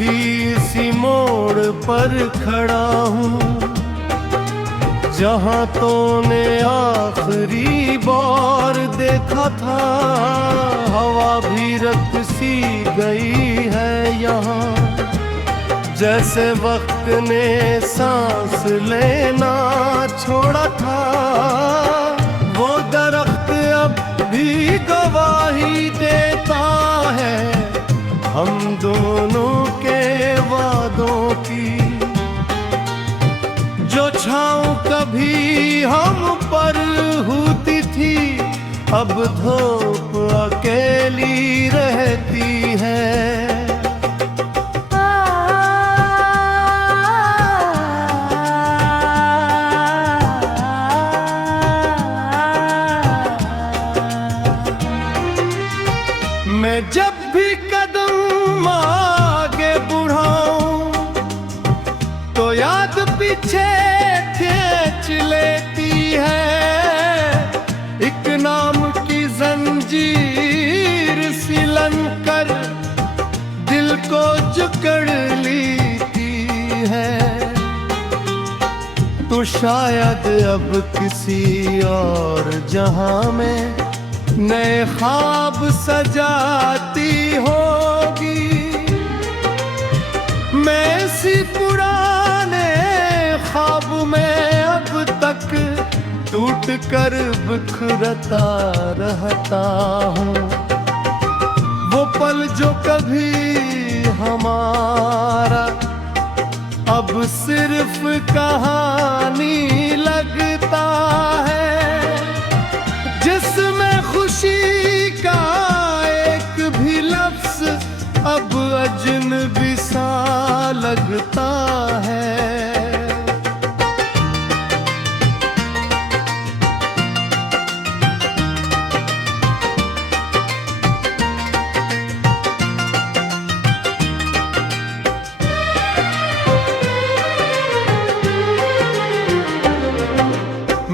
भी इसी मोड़ पर खड़ा हूँ जहाँ तूने आखिरी बार देखा था। हवा भी रत सी गई है यहाँ, जैसे वक्त ने सांस लेना छोड़ा था। वो दरख्त अब भी गवाही देता है हम दोनों के वादों की। जो छाँव कभी हम पर होती थी, अब धूप अकेली रहती है। मैं जब भी कदम आगे बढ़ाऊं तो याद पीछे खींच लेती है। एक नाम की जंजीर सिलन कर दिल को जकड़ लेती है। तो शायद अब किसी और जहां में नए ख्वाब सजाती होगी। मैं इसी पुराने ख्वाब में अब तक टूट कर बिखरता रहता हूँ। वो पल जो कभी हमारा अब सिर्फ कहानी लगता है, जिसमें खुशी का एक भी लफ्ज अब अजनबी सा लगता है।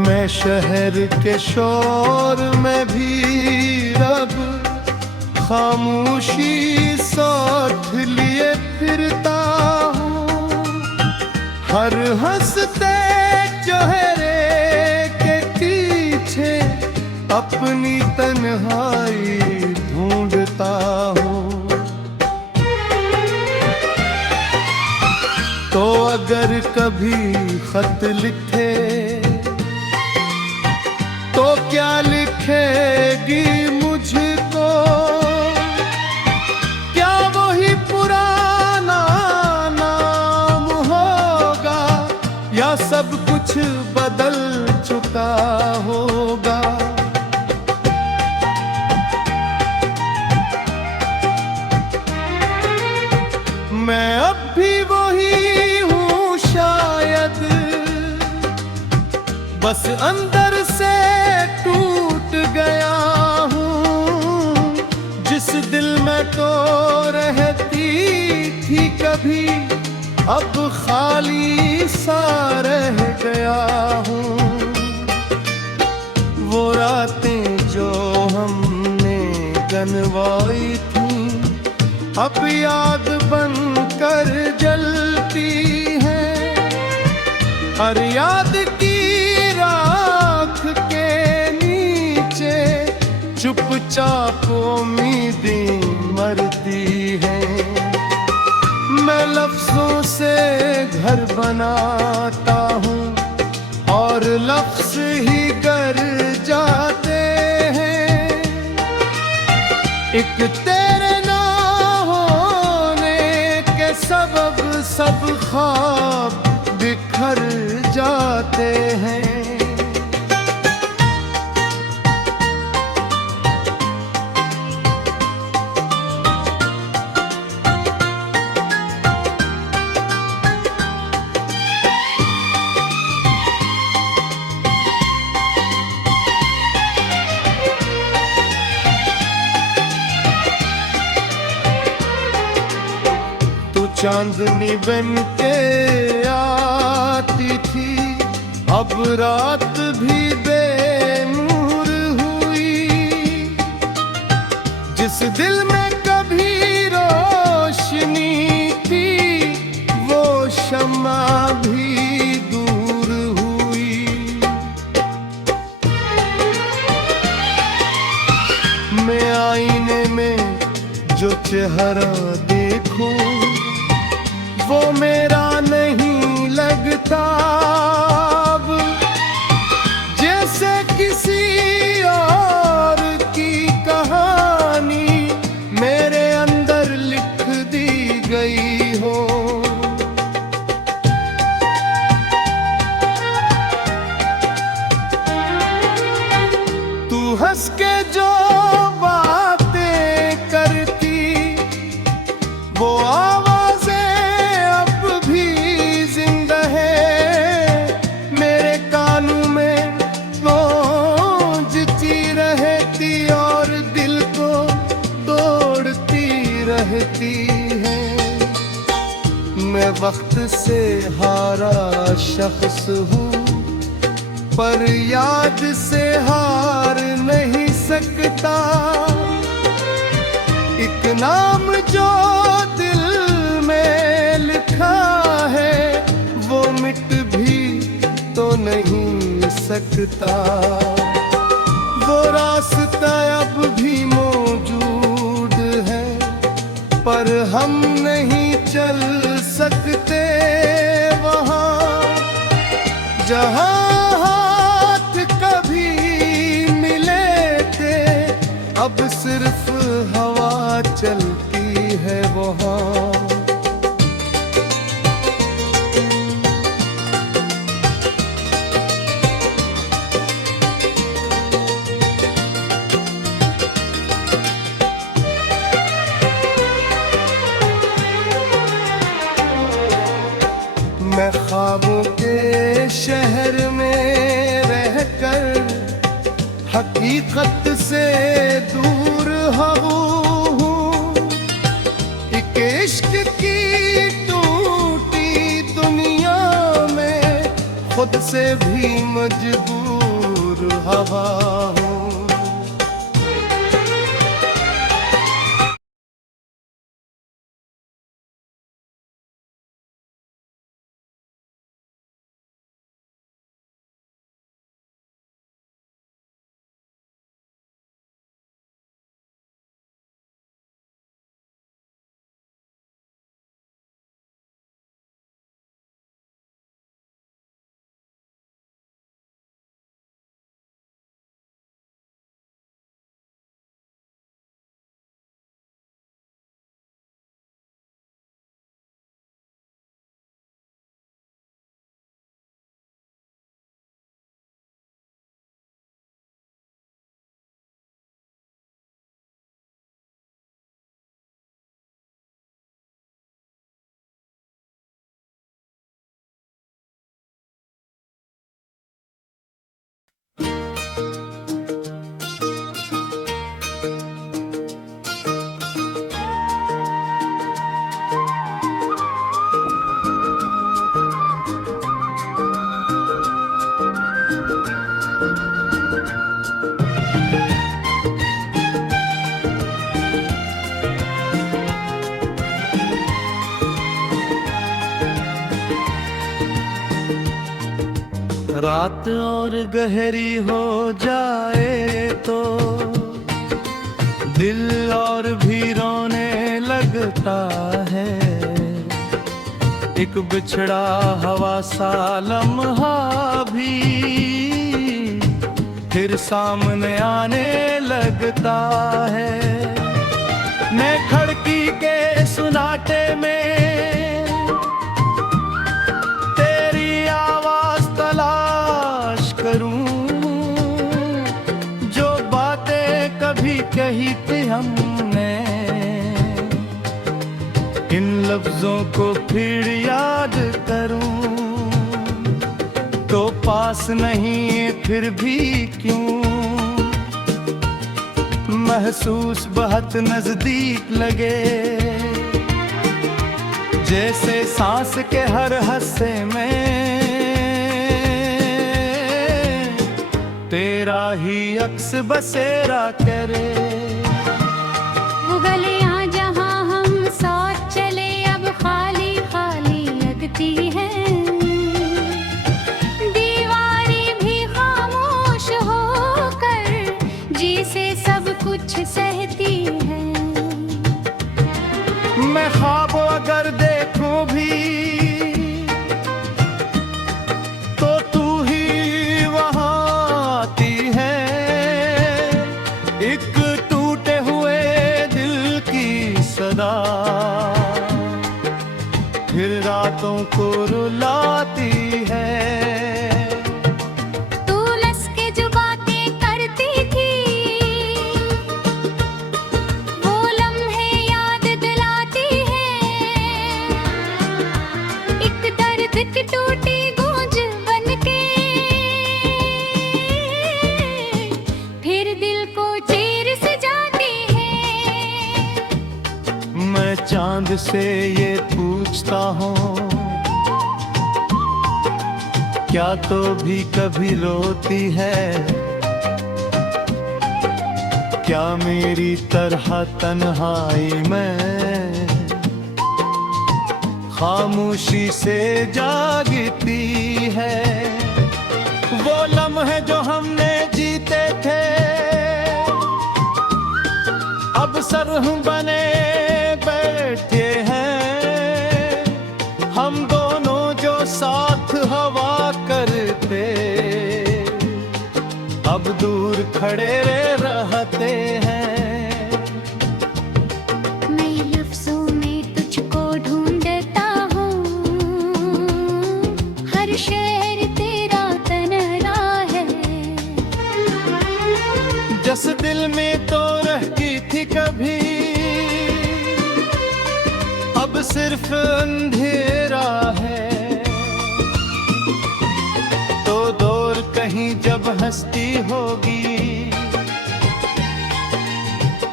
मैं शहर के शोर में भी रब खामोशी साथ लिए फिरता हूँ। हर हंसते चेहरे के पीछे अपनी तन्हाई ढूंढता हूँ। तो अगर कभी खत लिखे तो क्या लिखेगी मुझको? क्या वही पुराना नाम होगा या सब कुछ बदल चुका होगा? मैं अब भी वही हूँ शायद, बस अंदर से टूट गया हूँ। जिस दिल में तो रहती थी कभी, अब खाली सा रह गया हूँ। वो रातें जो हमने गनवाई थी अब याद बन कर जलती हैं। हर याद की राख के नीचे चुपचाप उम्मीदें मरती हैं। मैं लफ्जों से घर बनाता हूँ और लफ्ज ही गर जाते हैं। एक तेरे ना होने के सबब सब ख्वाब बिखर जाते हैं। चांदनी बन के आती थी, अब रात भी बेनूर हुई। जिस दिल में कभी रोशनी थी जो चेहरा देखूं वो मेरा नहीं लगता अब, जैसे किसी और की कहानी मेरे अंदर लिख दी गई हो। तू हंस के जो बातें करती वो आवाजें अब भी जिंदा है मेरे कानों में गूंजती रहती और दिल को तोड़ती रहती है। मैं वक्त से हारा शख्स हूँ पर याद से हार नहीं सकता। एक नाम जो दिल में लिखा है वो मिट भी तो नहीं सकता। वो रास्ता अब भी मौजूद है पर हम नहीं चल सकते वहाँ जहाँ अब सिर्फ हवा चलती है वहाँ। मैं ख्वाबों के शहर में रहकर हकीकत से दूर हूँ। एक इश्क की टूटी दुनिया में खुद से भी मजबूर हवा हूँ। रात और गहरी हो जाए तो दिल और भी रोने लगता है। एक बिछड़ा हवा सा लम्हा भी फिर सामने आने लगता है। मैं खिड़की के सुनाटे में कही थी हमने इन लफ्जों को फिर याद करूं तो पास नहीं फिर भी क्यों महसूस बहुत नजदीक लगे। जैसे सांस के हर हिस्से में तेरा ही अक्स बसेरा करे। वो गलियां जहां हम साथ चले अब खाली खाली लगती है। दीवारें भी खामोश होकर जी से सब कुछ सहती है। चंदा फिर रातों को रुलाती है। तू लस के जो बातें करती थी वो लम्हे याद दिलाती है। एक दर्द की टूटी गूंज बनके फिर दिल को चीर से जाती है। मैं चांद से ये पूछता हूँ क्या तो भी कभी रोती है? क्या मेरी तरह तन्हाई में खामोशी से जागती है? वो लम्हे जो हमने जीते थे अब सरहद बने बैठे हैं। हम दोनों जो साथ हवा करते अब दूर खड़े रहते हैं। मैं लफ्जों में तुझको ढूंढता हूँ, हर शहर तेरा तन्हा है। जिस दिल में तो रहती थी कभी अब सिर्फ अंधेरा है। तो दूर कहीं जब हंसती होगी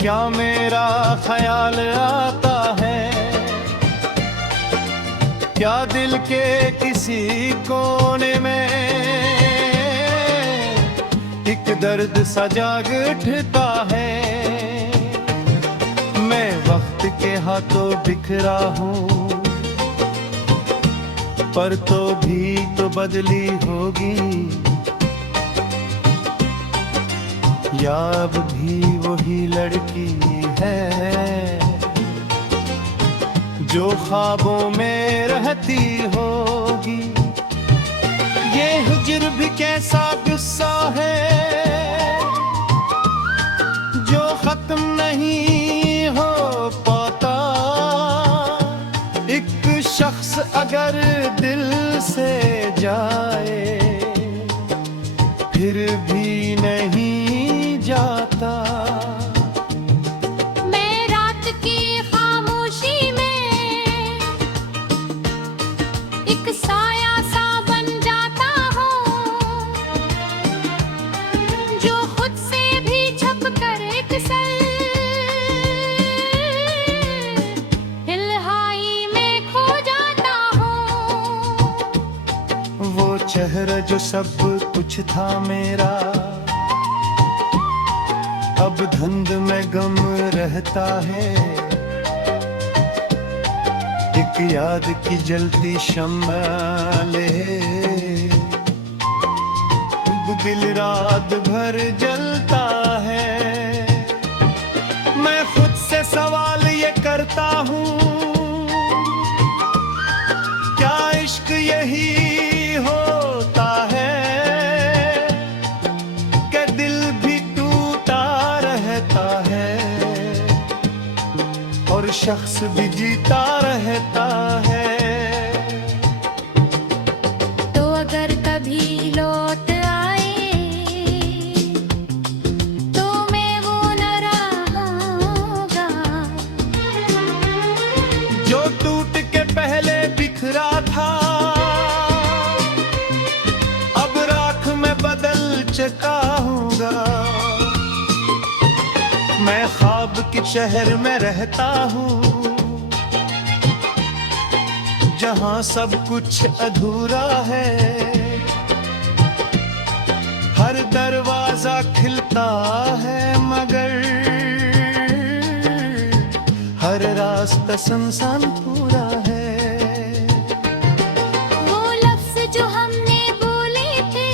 क्या मेरा ख्याल आता है? क्या दिल के किसी कोने में एक दर्द सा जाग उठता है? मैं वक्त के हाथों बिखरा हूँ पर तो भी तो बदली होगी या अब भी वही लड़की है जो ख्वाबों में रहती होगी। ये हिज्र भी कैसा गुस्सा है जो खत्म नहीं हो पाता। एक शख्स अगर दिल से जाए फिर भी नहीं जाता। मैं रात की खामोशी में एक साया सा बन जाता हूँ जो खुद से भी छुप कर एक हिलहाई में खो जाता हूँ। वो चेहरा जो सब कुछ था मेरा अब धुंध में गम रहता है। एक याद की जलती शम्माले दिल रात भर जलता है। मैं खुद से सवाल ये करता हूँ क्या इश्क यही होता है कि दिल भी टूटा रहता है और शख्स भी जीता रहता है। तो अगर कभी लौट आए तो मैं वो न रहूंगा जो टूट के पहले बिखरा था अब राख में बदल चुका हूँगा। मैं ख्वाब के शहर में रहता हूँ जहाँ सब कुछ अधूरा है। हर दरवाजा खिलता है मगर हर रास्ता सुनसान पूरा है। वो लफ्ज जो हमने बोले थे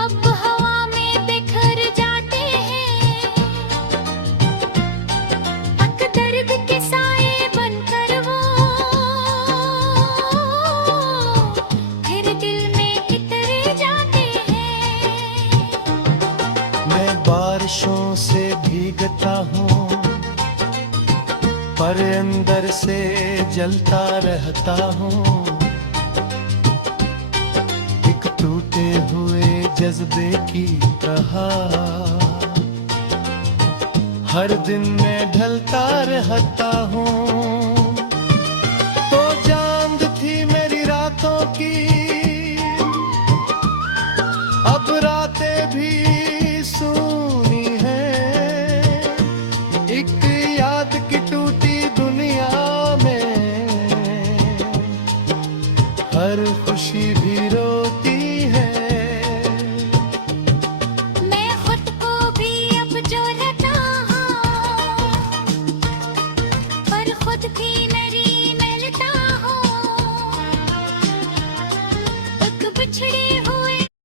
अब हवा में बिखर जाते हैं। अक दर्द के साए बनकर वो फिर दिल में इतरे जाते हैं। मैं बारिशों से भीगता हूँ पर अंदर से जलता रहता हूँ। एक टूटे हुए जज्बे की तरह हर दिन मैं ढलता रहता हूँ। तो चांद थी मेरी रातों की